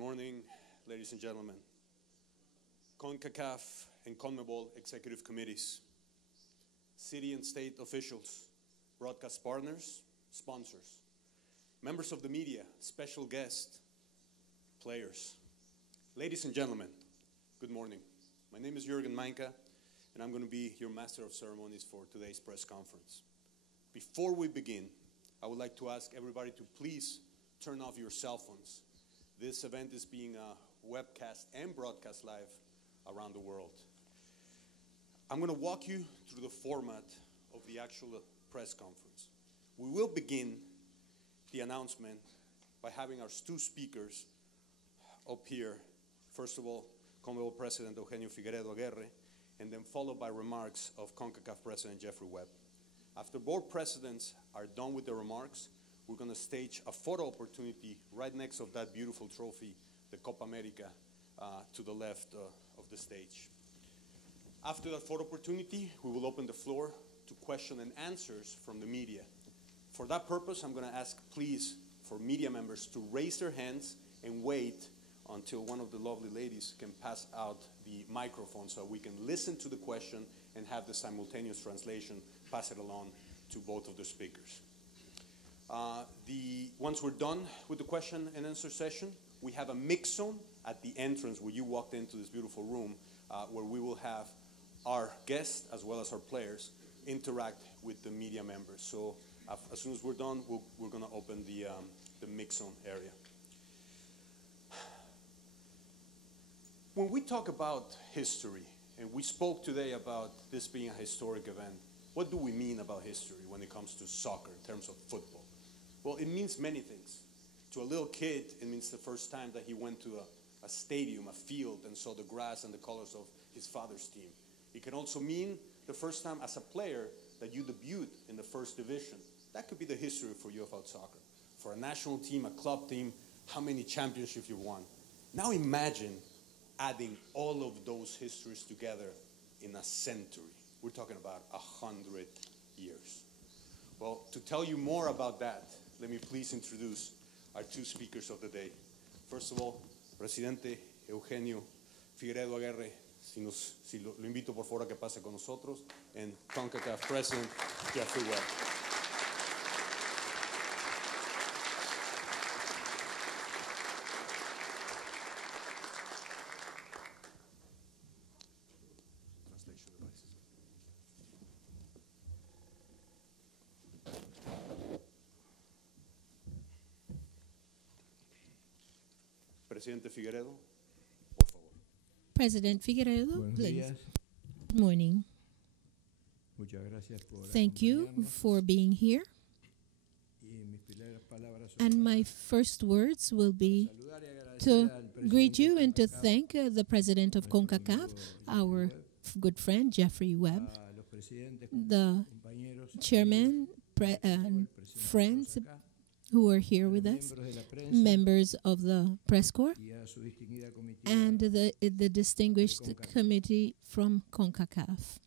morning, ladies and gentlemen. Concacaf and CONMEBOL executive committees, city and state officials, broadcast partners, sponsors, members of the media, special guests, players. Ladies and gentlemen, good morning. My name is Jürgen Meinke, and I'm going to be your master of ceremonies for today's press conference. Before we begin, I would like to ask everybody to please turn off your cell phones. This event is being webcast and broadcast live around the world. I'm going to walk you through the format of the actual press conference. We will begin the announcement by having our two speakers up here. First of all, CONMEBOL President Eugenio Figueredo Aguirre, and then followed by remarks of CONCACAF President Jeffrey Webb. After board presidents are done with their remarks, we're going to stage a photo opportunity right next to that beautiful trophy, the Copa America, to the left of the stage. After that photo opportunity, we will open the floor to question and answers from the media. For that purpose, I'm going to ask, please, for media members to raise their hands and wait until one of the lovely ladies can pass out the microphone so we can listen to the question and have the simultaneous translation pass it along to both of the speakers. Once we're done with the question and answer session, we have a mix zone at the entrance where you walked into this beautiful room where we will have our guests as well as our players interact with the media members. So as soon as we're done, we're going to open the mix zone area. When we talk about history, and we spoke today about this being a historic event, what do we mean about history when it comes to soccer in terms of football? Well, it means many things. To a little kid, it means the first time that he went to a stadium, a field, and saw the grass and the colors of his father's team. It can also mean the first time as a player that you debuted in the first division. That could be the history for you about soccer. For a national team, a club team, how many championships you've won. Now imagine adding all of those histories together in a century. We're talking about 100 years. Well, to tell you more about that, let me please introduce our two speakers of the day. First of all, Presidente Eugenio Figueredo Aguirre, lo invito por favor a que pase con nosotros, and CONCACAF President Jeffrey Webb. Presidente Figueredo, por favor. President Figueredo, please. Good morning. Thank you for being here. And my first words will be to greet you and to thank the President of CONCACAF, our good friend Jeffrey Webb, the chairman and friends who are here with us, members of the press corps, and the distinguished committee from CONCACAF.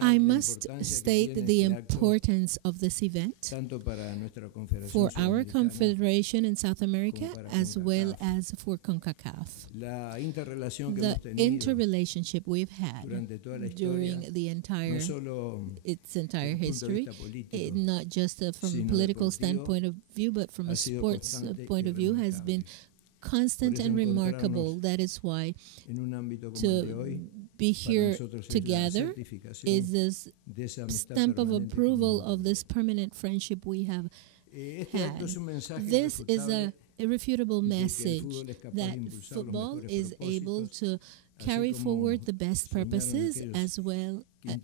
I must state the importance of this event for our confederation in South America as well as for CONCACAF. The interrelationship we've had during its entire history, not just from a political standpoint of view, but from a sports point of view, has been constant and remarkable. That is why to be here together is this stamp of approval of this permanent friendship we have had. This is an irrefutable message that football is able to carry forward the best purposes as well,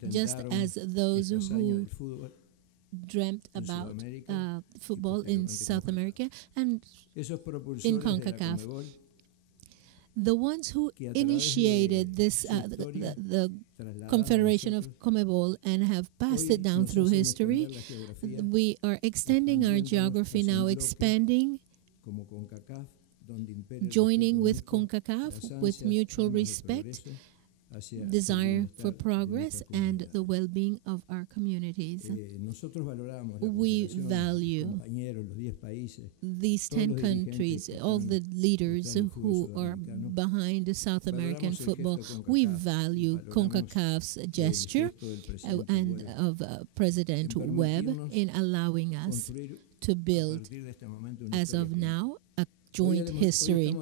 just as those who dreamt about football in South America and in CONCACAF. The ones who initiated this, the Confederation of CONMEBOL, and have passed it down through history, we are extending our geography now, expanding, joining with CONCACAF with mutual respect desire for progress and the well-being of our communities. We value these 10 countries, all the leaders who are behind the South American football. We value CONCACAF's gesture and of President Webb in allowing us to build, as of now, a joint history.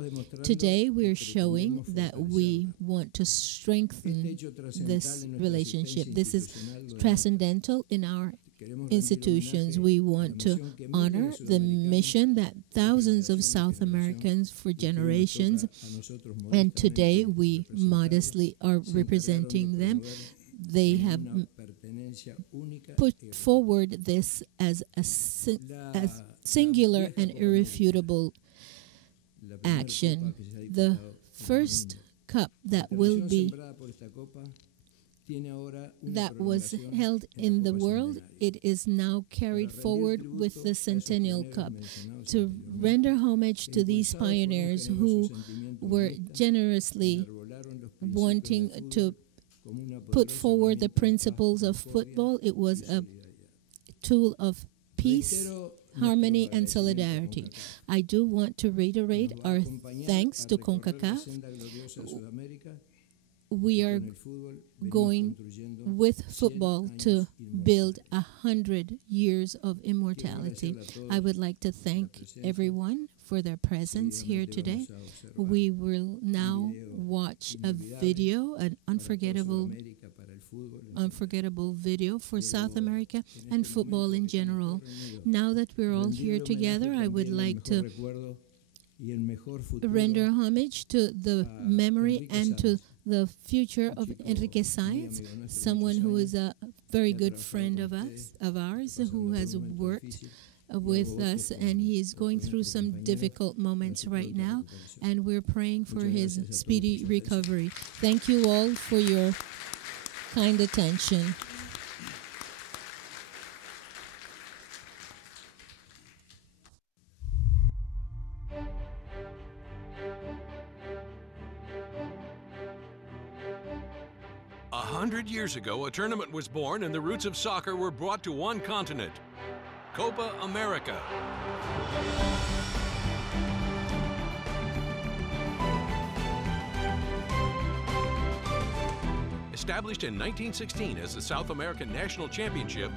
Today, we're showing that we want to strengthen this relationship. This is transcendental in our institutions. We want to honor the mission that thousands of South Americans for generations, and today we modestly are representing them. They have put forward this as a singular and irrefutable action. The first cup that was held in the world, it is now carried forward with the Centennial Cup to render homage to these pioneers who were generously wanting to put forward the principles of football. It was a tool of peace, harmony, and solidarity. I do want to reiterate our thanks to CONCACAF. We are going with football to build 100 years of immortality. I would like to thank everyone for their presence here today. We will now watch a video, an unforgettable video for South America and football in general. Now that we're all here together, I would like to render homage to the memory and to the future of Enrique Sainz, someone who is a very good friend of ours, who has worked with us, and he is going through some difficult moments right now, and we're praying for his speedy recovery. Thank you all for your kind attention. A 100 years ago, a tournament was born and the roots of soccer were brought to one continent, Copa America. Established in 1916 as the South American National Championship,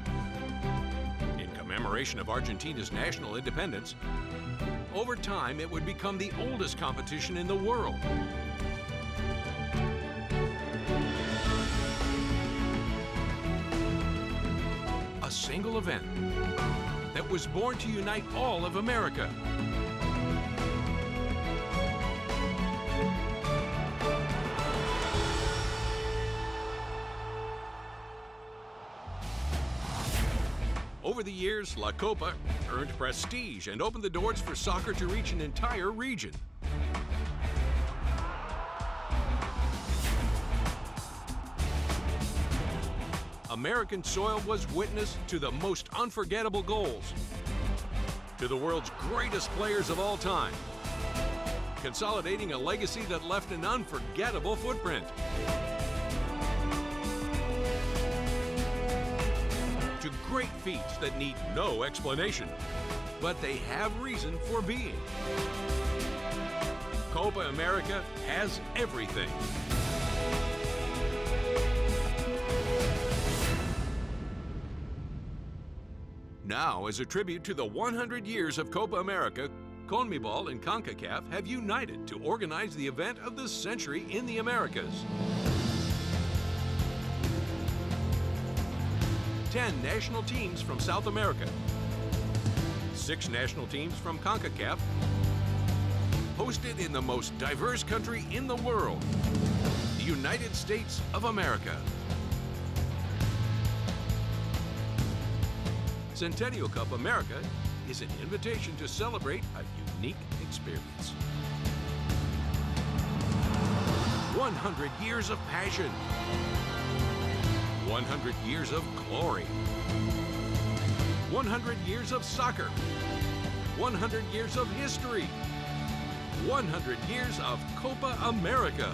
in commemoration of Argentina's national independence, over time it would become the oldest competition in the world. A single event that was born to unite all of America. Over the years, La Copa earned prestige and opened the doors for soccer to reach an entire region. American soil was witness to the most unforgettable goals, to the world's greatest players of all time, consolidating a legacy that left an unforgettable footprint. To great feats that need no explanation, but they have reason for being. Copa America has everything. Now, as a tribute to the 100 years of Copa America, CONMEBOL and CONCACAF have united to organize the event of the century in the Americas. 10 national teams from South America, 6 national teams from CONCACAF, hosted in the most diverse country in the world, the United States of America. Centennial Cup America is an invitation to celebrate a unique experience. 100 years of passion. 100 years of glory. 100 years of soccer. 100 years of history. 100 years of Copa America.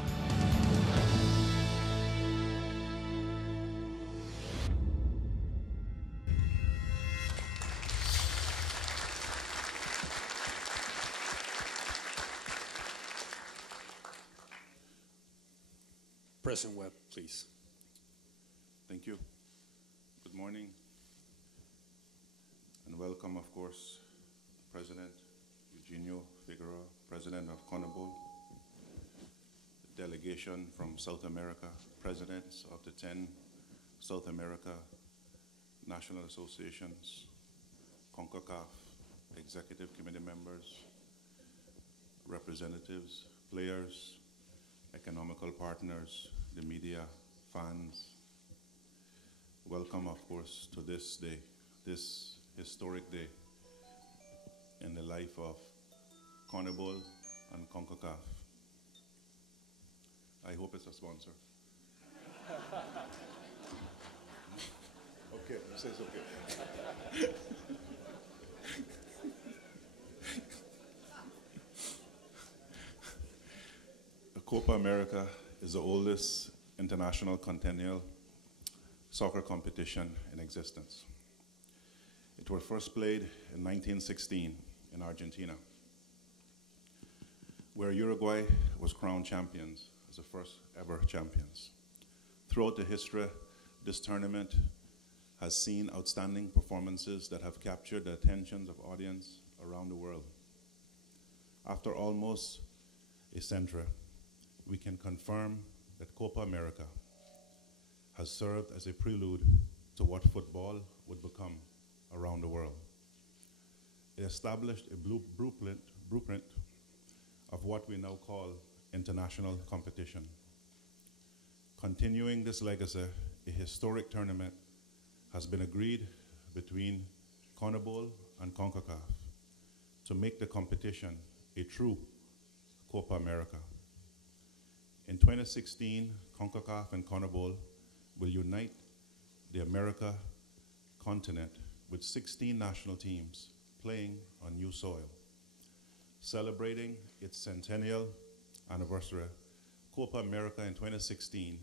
President Webb, please. Thank you. Good morning. And welcome, of course, President Eugenio Figueroa, President of CONMEBOL, the delegation from South America, presidents of the 10 South America National Associations, Concacaf, executive committee members, representatives, players, economical partners, the media, fans. Welcome, of course, to this day, this historic day in the life of CONMEBOL and CONCACAF. I hope it's a sponsor. Okay, he says okay. The Copa America is the oldest international continental soccer competition in existence. It was first played in 1916 in Argentina, where Uruguay was crowned champions as the first ever champions. Throughout the history, this tournament has seen outstanding performances that have captured the attentions of audience around the world. After almost a century, we can confirm that Copa America has served as a prelude to what football would become around the world. It established a blueprint of what we now call international competition. Continuing this legacy, a historic tournament has been agreed between CONMEBOL and CONCACAF to make the competition a true Copa America. In 2016, CONCACAF and CONMEBOL will unite the America continent with 16 national teams playing on new soil. Celebrating its centennial anniversary, Copa America in 2016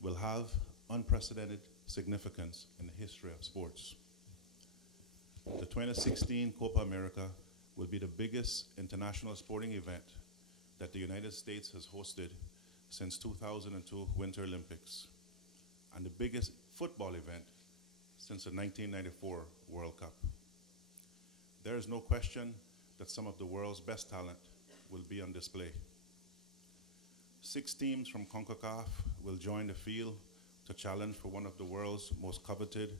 will have unprecedented significance in the history of sports. The 2016 Copa America will be the biggest international sporting event that the United States has hosted since 2002 Winter Olympics, and the biggest football event since the 1994 World Cup. There is no question that some of the world's best talent will be on display. 6 teams from CONCACAF will join the field to challenge for one of the world's most coveted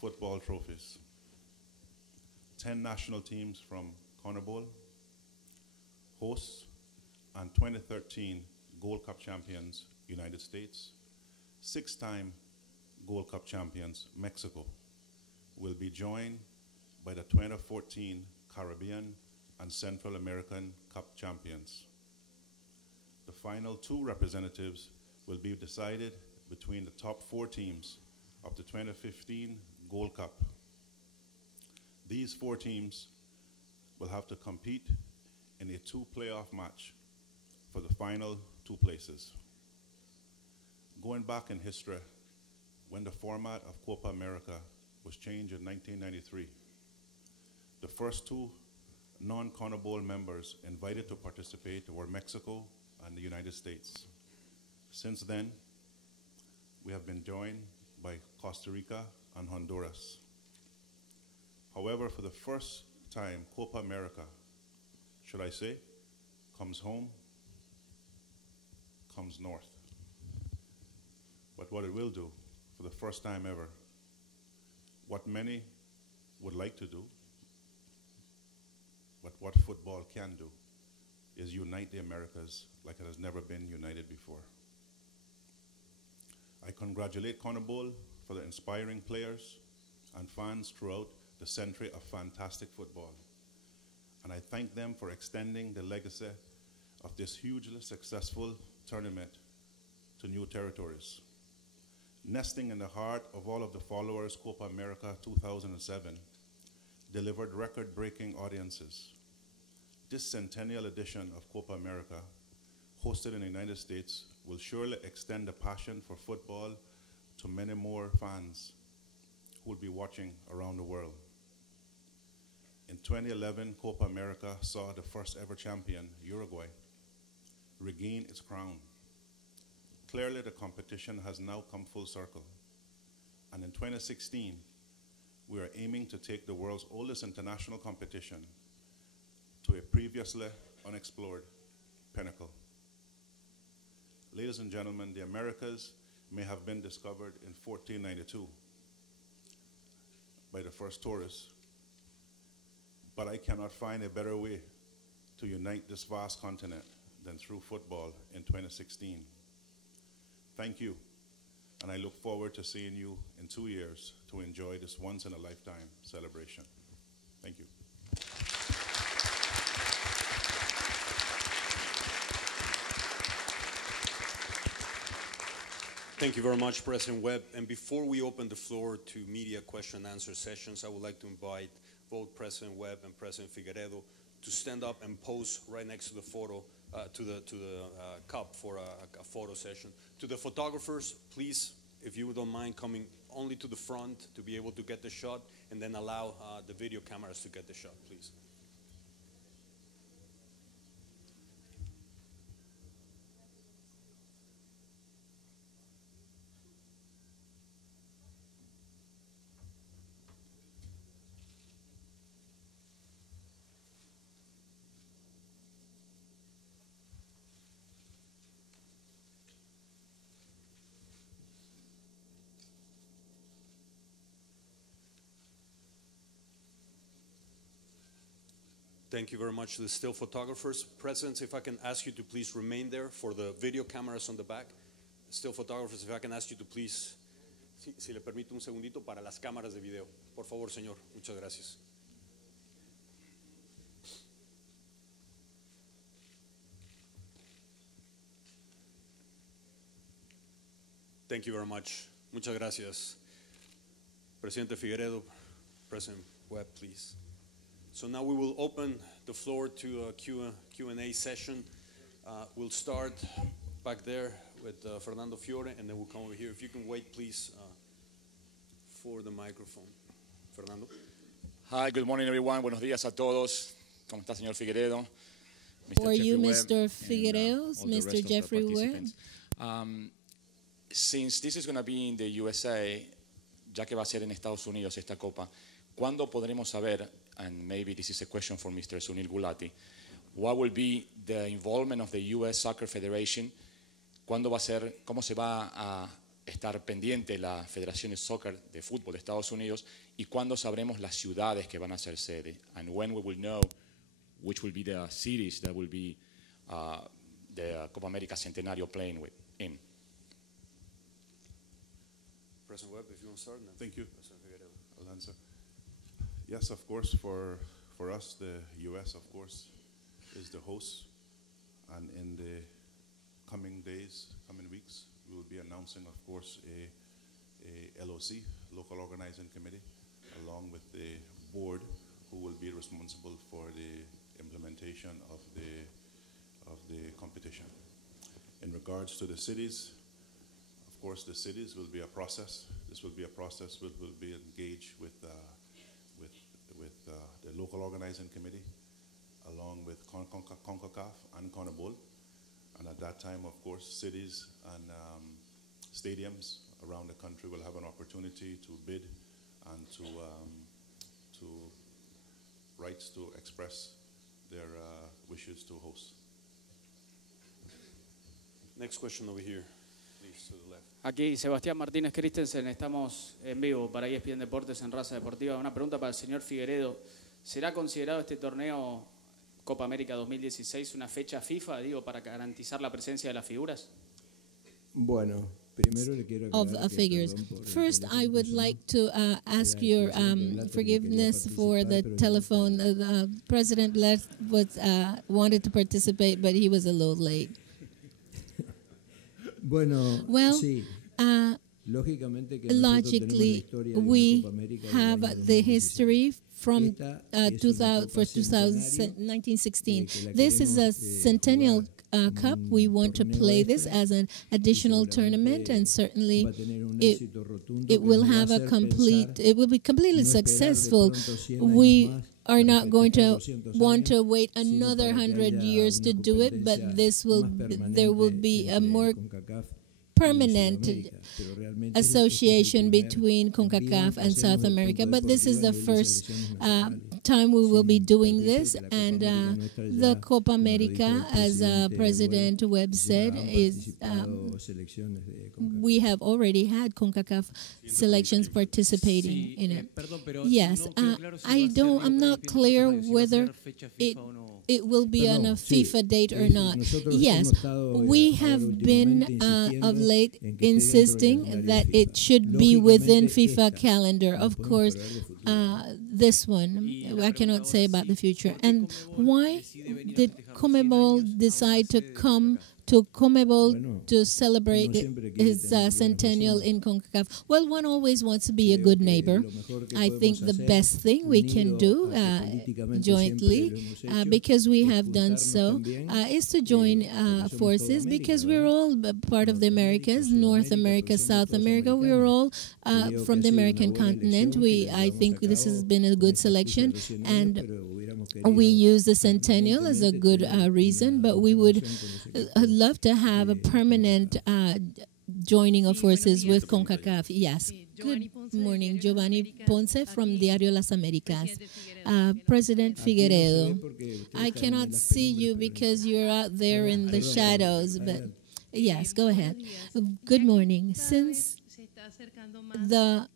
football trophies. 10 national teams from CONMEBOL, hosts, and 2013 Gold Cup champions, United States, 6-time Gold Cup champions, Mexico, will be joined by the 2014 Caribbean and Central American Cup champions. The final 2 representatives will be decided between the top 4 teams of the 2015 Gold Cup. These 4 teams will have to compete in a 2 playoff match for the final 2 places. Going back in history, when the format of Copa America was changed in 1993, the first 2 non-CONMEBOL members invited to participate were Mexico and the United States. Since then, we have been joined by Costa Rica and Honduras. However, for the first time, Copa America, should I say, comes home, comes north. But what it will do, for the first time ever, what many would like to do, but what football can do, is unite the Americas like it has never been united before. I congratulate CONMEBOL for the inspiring players and fans throughout the century of fantastic football. And I thank them for extending the legacy of this hugely successful tournament to new territories. Nesting in the heart of all of the followers, Copa America 2007 delivered record-breaking audiences. This Centennial Edition of Copa America, hosted in the United States, will surely extend the passion for football to many more fans who will be watching around the world. In 2011, Copa America saw the first ever champion, Uruguay, regain its crown. Clearly, the competition has now come full circle. And in 2016, we are aiming to take the world's oldest international competition to a previously unexplored pinnacle. Ladies and gentlemen, the Americas may have been discovered in 1492 by the first tourists, but I cannot find a better way to unite this vast continent than through football in 2016. Thank you, and I look forward to seeing you in 2 years to enjoy this once-in-a-lifetime celebration. Thank you. Thank you very much, President Webb. And before we open the floor to media question and answer sessions, I would like to invite both President Webb and President Figueredo to stand up and pose right next to the photo, to the cup for a photo session. To the photographers, please, if you don't mind coming only to the front to be able to get the shot, and then allow the video cameras to get the shot, please. Thank you very much to the still photographers. Presidents, if I can ask you to please remain there for the video cameras on the back. Still photographers, if I can ask you to please, si le permite un segundito para las cámaras de video. Por favor, señor. Muchas gracias. Thank you very much. Muchas gracias. Presidente Figueredo, President Webb, please. So now we will open the floor to a Q&A session. We'll start back there with Fernando Fiore, and then we'll come over here. If you can wait, please, for the microphone. Fernando. Hi, good morning, everyone. Buenos días a todos. ¿Cómo está, señor Figueredo? For you, Mr. Figueredo, Mr. Jeffrey Webb. Since this is going to be in the USA, ya que va a ser en Estados Unidos esta Copa, ¿cuándo podremos saber, and maybe this is a question for Mr. Sunil Gulati, what will be the involvement of the US Soccer Federation? ¿Cuándo va a ser, cómo se va a estar pendiente la Federación de Soccer de Fútbol de Estados Unidos, y cuándo sabremos las ciudades que van a ser sede? And when we will know which will be the cities that will be the Copa America Centenario playing in? President Webb, if you want to start. Thank you. I'll answer. Yes, of course, for us, the U.S., of course, is the host. And in the coming days, coming weeks, we will be announcing, of course, a LOC, Local Organizing Committee, along with the board, who will be responsible for the implementation of the competition. In regards to the cities, of course, the cities will be a process. This will be a process which will be engaged with the local organizing committee, along with Concacaf and CONMEBOL. And at that time, of course, cities and stadiums around the country will have an opportunity to bid and to rights to express their wishes to host. Next question over here. To the left. Aquí Sebastián Martínez Christensen, estamos en vivo para ESPN Deportes en Raza Deportiva. Una pregunta para el señor Figueredo. ¿Será considerado este torneo Copa América 2016 una fecha FIFA, digo, para garantizar la presencia de las figuras? Bueno, primero le quiero Of figures. First, I would like to ask your forgiveness for the telephone. The President wanted to participate, but he was a little late. Bueno, well, sí. Logically, we have the history from 1916. This is a Centennial Cup. We want to play this as an additional tournament, and certainly it will have a it will be completely successful. We are not going to want to wait another 100 years to do it, but there will be a more permanent association between CONCACAF and South America, but this is the first time we will be doing this, and the Copa America, as President Webb said, is we have already had CONCACAF selections participating in it. Yes, I'm not clear whether it will be on a FIFA date or not. Yes, we have been of late insisting that it should be within FIFA calendar. Of course, this one, I cannot say about the future. And why did CONMEBOL decide to come to CONMEBOL to celebrate his centennial in CONCACAF? Well, one always wants to be a good neighbor. I think the best thing we can do jointly, because we have done so, is to join forces, because we're all part of the Americas, North America, South America. We're all from the American continent. I think this has been a good selection, and we use the Centennial as a good reason, but we would love to have a permanent joining of forces with CONCACAF. Yes. Good morning. Giovanni Ponce from Diario Las Américas. President Figueredo, I cannot see you because you're out there in the shadows, but yes, go ahead. Good morning. Since the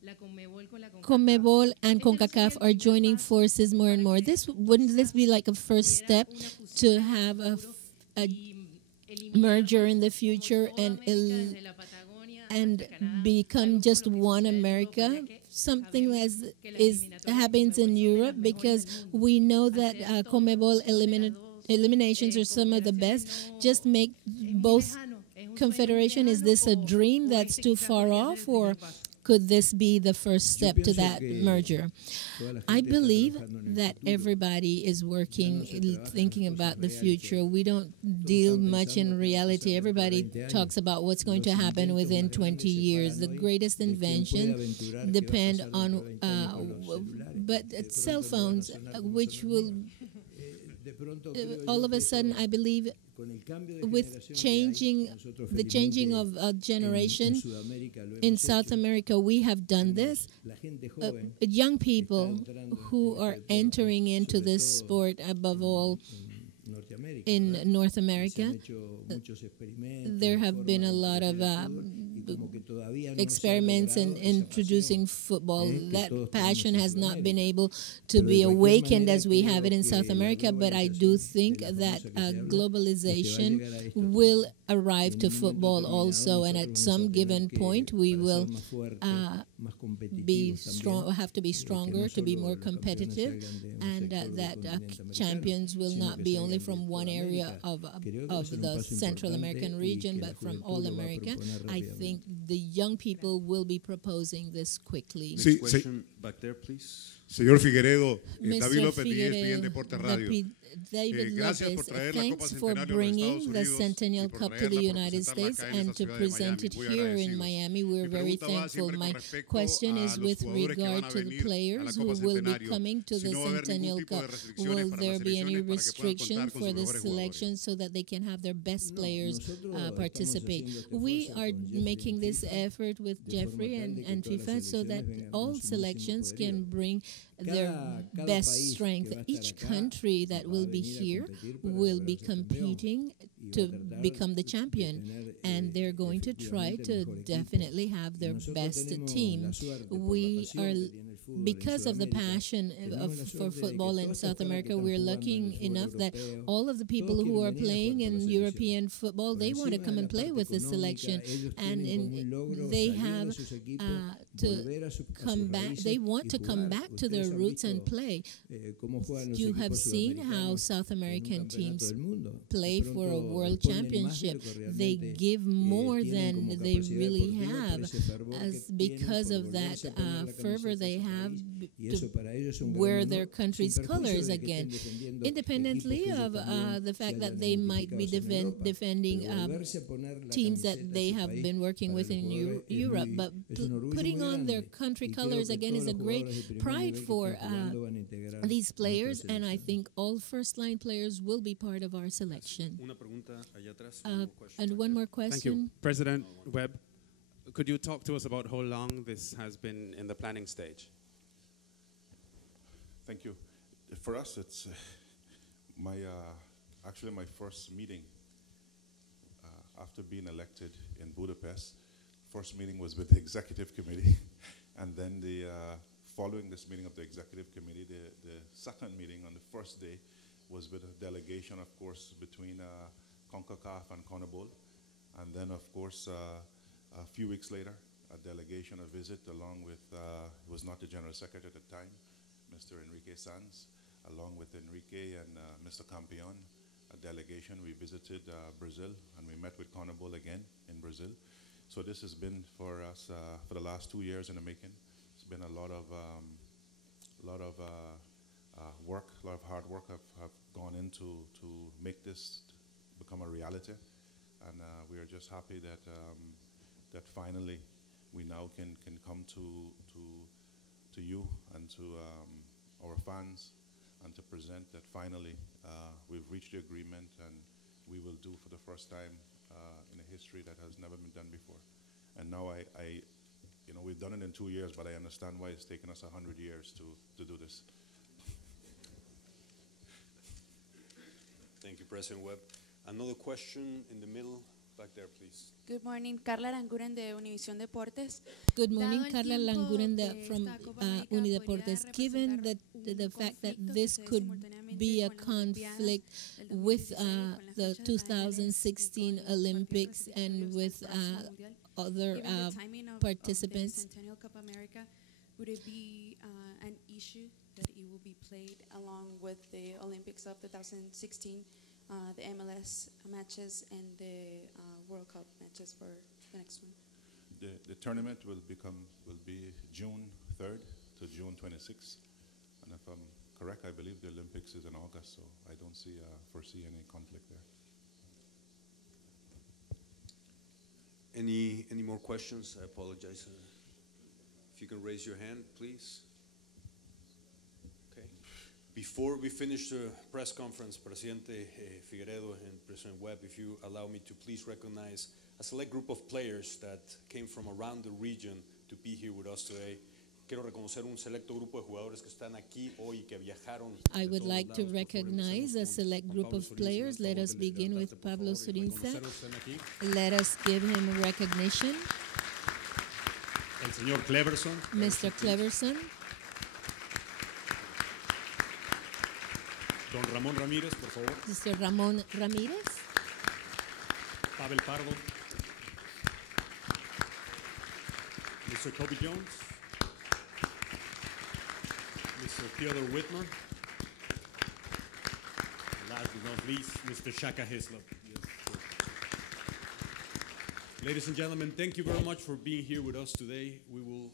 CONMEBOL and CONCACAF are joining forces more and more, wouldn't this be like a first step to have a merger in the future and become just one America? Something as happens in Europe, because we know that CONMEBOL eliminations are some of the best. Just make both confederation. Is this a dream that's too far off, or could this be the first step to that merger? I believe that everybody is working, thinking about the future. We don't deal much in reality. Everybody talks about what's going to happen within 20 years. The greatest inventions depend on, but cell phones, which will, all of a sudden, I believe, with the changing of a generation in South America, we have done this. Young people who are entering into this sport, above all in North America, there have been a lot of experiments in introducing football. That passion has not been able to be awakened as we have it in South America, but I do think that globalization will arrive to football also, and at some given point we will have to be stronger to be more competitive, and that champions will not be only from one area of the Central American region, but from all America. I think the young people will be proposing this quickly. Next question back there, please. Señor Figueredo, David Mr. López, ESPN Deportes Radio. David Gracias Lopez, por traer la Copa thanks for Centenario a los bringing Estados the Unidos Centennial y por Cup to the traerla, por United presentarla States acá en and esta to ciudad de present Miami. it Muy here in agradecidos. Miami. We're Mi very pregunta va thankful. siempre My con respecto question a is los with jugadores que van regard a to the venir a players la who Copa will be Centenario. coming to Si the no va a haber ningún Centennial tipo de Cup. restricciones Will para there las be any selecciones para que puedan restriction contar con for sus the mejores jugadores. selection so that they can have their best players participate? We are making this effort with Jeffrey and FIFA so that all selections can bring their best strength. Each country that will be here will be competing to become the champion, and they're going to try to definitely have their best team. We are, because of the passion for football in South America, we're lucky enough that all of the people who are playing in European football, they want to come and play with the selection, and they have to come back. They want to come back to their roots and play. You have seen how South American teams play for a world championship. They give more than they really have, because of that fervor they have have y eso to para ellos es un gran wear honor, their country's sin perjuicio colors de que again, estén defendiendo independently equipos que of ellos también the se fact that hayan they might be identificados en Europa, defending pero volverse a poner la teams that camiseta they de ese have país been working para with los in jugadores es Europe, muy- but es un orgullo putting muy on their grande, country y creo colors que again todos is a los great jugadores de primer pride nivel que for están jugando van a integrar these players, nuestra and I selección. think all first-line players will be part of our selection. Una pregunta allá atrás. And one more Thank you. question. President Webb, could you talk to us about how long this has been in the planning stage? Thank you. For us, it's my actually my first meeting after being elected in Budapest. First meeting was with the executive committee, and then the following this meeting of the executive committee, the second meeting on the first day was with a delegation, of course, between CONCACAF and CONMEBOL, and then, of course, a few weeks later, a delegation, a visit along with, he was not the general secretary at the time, Mr. Enrique Sanz, along with Enrique and Mr. Campion, a delegation. We visited Brazil, and we met with CONMEBOL again in Brazil. So this has been for us for the last 2 years in the making. It's been a lot of work, a lot of hard work have gone into to make this become a reality, and we are just happy that that finally we now can come to you and to our fans and to present that finally we've reached the agreement, and we will do for the first time in a history that has never been done before. And now you know, we've done it in 2 years, but I understand why it's taken us 100 years to do this. Thank you, President Webb. Another question in the middle, back there, please. Good morning, Carla Languren de Univisión Deportes. Good morning, Dado el Carla tiempo Languren de from esta Copa América, Unideportes. ¿podría Given representar the un fact that conflicto this que se dé could simultáneamente be a con las Olimpiadas conflict del with 2016, con las the fechas de la MLS y 2016 con Olympics partidos and clasificatorios with al próximo Mundial? other Given the timing of participants. the Centennial Copa America, would it be an issue that it will be played along with the Olympics of 2016, the MLS matches and the World Cup matches for the next one? The tournament will be June 3rd to June 26th, and if I'm correct, I believe the Olympics is in August, so I don't foresee any conflict there. Any more questions? I apologize. If you can raise your hand, please. Okay. Before we finish the press conference, Presidente Figueredo and President Webb, if you allow me to please recognize a select group of players that came from around the region to be here with us today. Quiero reconocer un selecto grupo de jugadores que están aquí hoy y que viajaron. I would like to recognize a select group of players. Let us begin with Pablo Surinza. Let us give him recognition. El señor Cleverson. Mr. Cleverson. Don Ramón Ramírez, por favor. Mr. Ramón Ramírez. Pavel Pardo. Mr. Kobe Jones. Mr. Theodore Whitmer. And last but not least, Mr. Shaka Hislop. Yes, sure. Ladies and gentlemen, thank you very much for being here with us today. We will